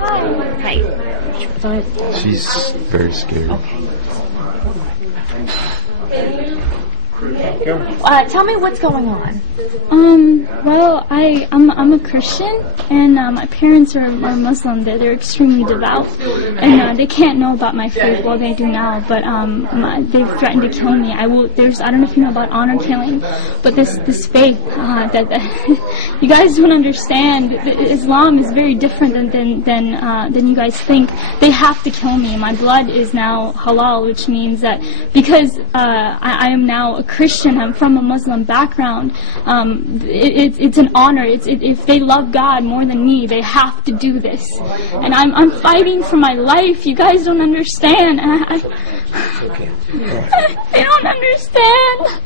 Hi. She's very scared. Tell me what's going on. Well, I'm a Christian, and my parents are Muslim. They're extremely devout, and they can't know about my faith. Well, they do now, but they've threatened to kill me. I don't know if you know about honor killing, but this faith that you guys don't understand. Islam is very different than you guys think. They have to kill me. My blood is now halal, which means that because I am now a Christian, I'm from a Muslim background, it's an honor. If they love God more than me, they have to do this. And I'm fighting for my life. You guys don't understand. They don't understand.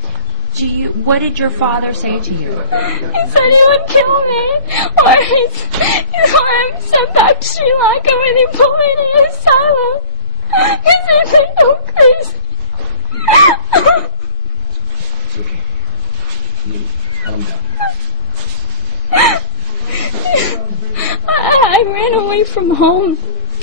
What did your father say to you? He said he would kill me, or I'm sent back to Sri Lanka where they put me in asylum. He said they go crazy. It's okay. Calm down. I ran away from home.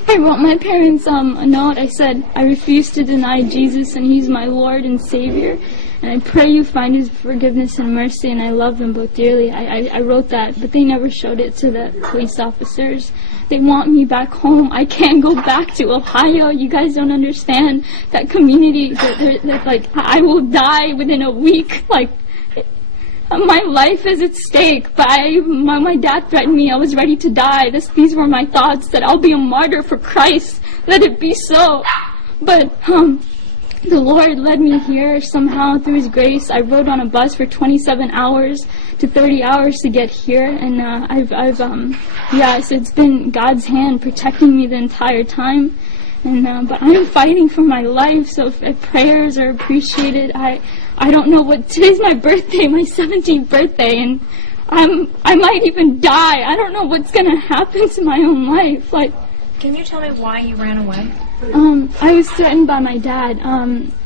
I wrote my parents a note. I said, I refuse to deny Jesus, and He's my Lord and Savior. And I pray you find His forgiveness and mercy, and I love them both dearly. I wrote that, but they never showed it to the police officers. They want me back home. I can't go back to Ohio. You guys don't understand that community. That like, I will die within a week. Like, my life is at stake. But my dad threatened me. I was ready to die. These were my thoughts, that I'll be a martyr for Christ. Let it be so. But the Lord led me here somehow through His grace. I rode on a bus for 27 hours to 30 hours to get here, and so it's been God's hand protecting me the entire time. And but I'm fighting for my life, so if prayers are appreciated. I don't know what, today's my birthday, my 17th birthday, and I might even die. I don't know what's gonna happen to my own life. Like, can you tell me why you ran away? I was threatened by my dad.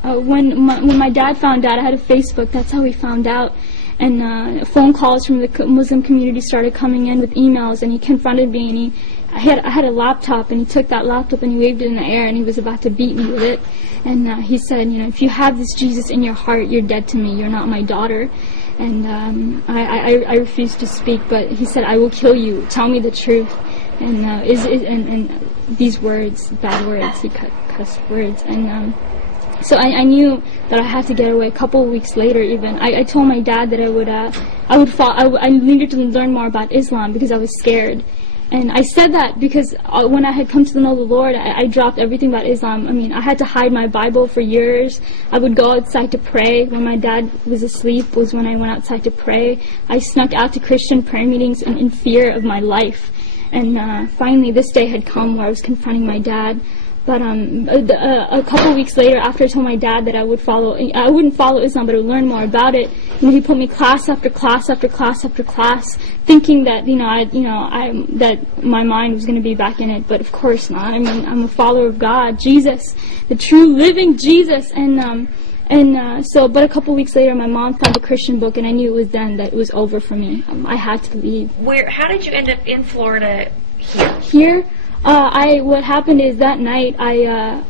When my dad found out, I had a Facebook. That's how he found out. And phone calls from the Muslim community started coming in with emails, and he confronted me, and I had a laptop, and he took that laptop and he waved it in the air, and he was about to beat me with it. And he said, if you have this Jesus in your heart, you're dead to me. You're not my daughter. And I refused to speak, but he said, I will kill you. Tell me the truth. And these words, bad words, he cussed words. And so I knew that I had to get away. A couple of weeks later, even I told my dad that I needed to learn more about Islam because I was scared. And I said that because when I had come to know the Lord, I dropped everything about Islam. I mean, I had to hide my Bible for years. I would go outside to pray. When my dad was asleep was when I went outside to pray. I snuck out to Christian prayer meetings in fear of my life. And finally this day had come where I was confronting my dad. But a couple of weeks later, after I told my dad that I wouldn't follow Islam, but I would learn more about it, he put me class after class after class after class, thinking that that my mind was going to be back in it. But of course not. I mean, I'm a follower of God, Jesus, the true living Jesus. But a couple of weeks later, my mom found a Christian book, and I knew it was then that it was over for me. I had to leave. How did you end up in Florida here? Here? What happened is that night I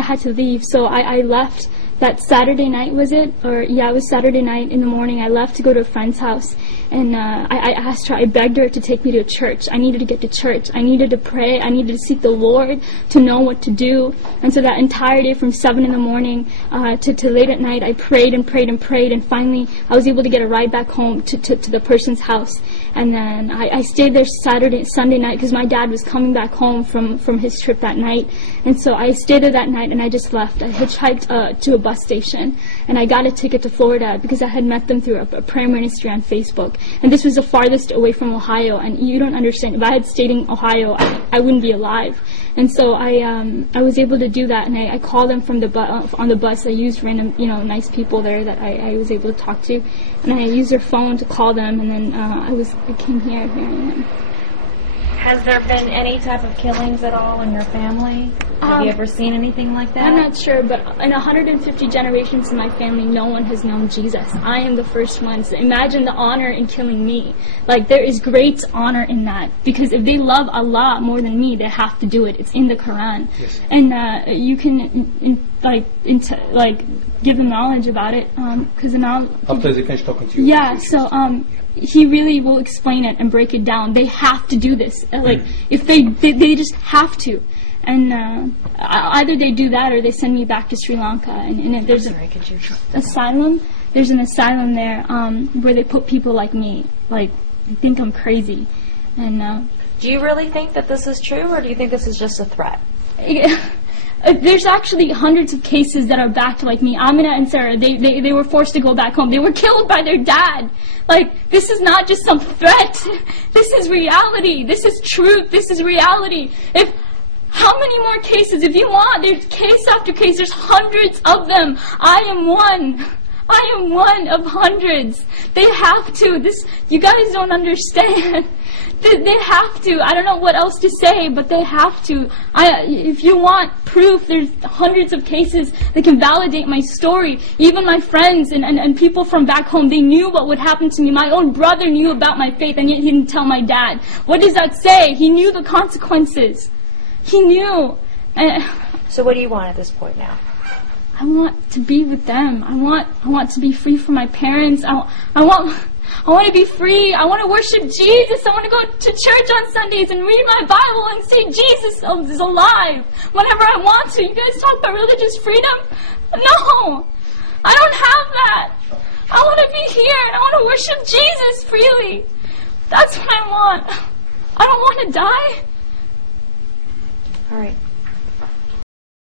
had to leave, so I left that Saturday night, was it? It was Saturday night in the morning. I left to go to a friend's house, and I asked her, I begged her to take me to church. I needed to get to church. I needed to pray. I needed to seek the Lord to know what to do. And so that entire day from 7 in the morning to late at night, I prayed and prayed and prayed, and finally I was able to get a ride back home to the person's house. And then I stayed there Sunday night, because my dad was coming back home from his trip that night. And so I stayed there that night, and I just left. I hitchhiked to a bus station, and I got a ticket to Florida because I had met them through a prayer ministry on Facebook. And this was the farthest away from Ohio, and you don't understand. If I had stayed in Ohio, I wouldn't be alive. And so I was able to do that, and I called them from on the bus. I used random, nice people there that I was able to talk to, and I used their phone to call them, and then I came here. Has there been any type of killings at all in your family? Have you ever seen anything like that? I'm not sure, but in 150 generations in my family, no one has known Jesus. I am the first one. So imagine the honor in killing me. Like, there is great honor in that. Because if they love Allah more than me, they have to do it. It's in the Quran. Yes. And you can, give them knowledge about it. Because now... After they finish talking to you. Yeah, so, he really will explain it and break it down. They have to do this. Like, if they just have to. And either they do that or they send me back to Sri Lanka. And there's an asylum. There's an asylum there where they put people like me. Like, they think I'm crazy. And do you really think that this is true, or do you think this is just a threat? There's actually hundreds of cases that are backed like me. Amina and Sarah, they were forced to go back home. They were killed by their dad. Like, this is not just some threat. This is reality. This is truth. This is reality. How many more cases? If you want, there's case after case. There's hundreds of them. I am one. I am one of hundreds. They have to. You guys don't understand. They have to. I don't know what else to say, but they have to. If you want proof, there's hundreds of cases that can validate my story. Even my friends and people from back home, they knew what would happen to me. My own brother knew about my faith, and yet he didn't tell my dad. What does that say? He knew the consequences. He knew. So what do you want at this point now? I want to be with them. I want to be free from my parents. I want to be free. I want to worship Jesus. I want to go to church on Sundays and read my Bible and say Jesus is alive whenever I want to. You guys talk about religious freedom? No, I don't have that. I want to be here and I want to worship Jesus freely. That's what I want. I don't want to die. All right.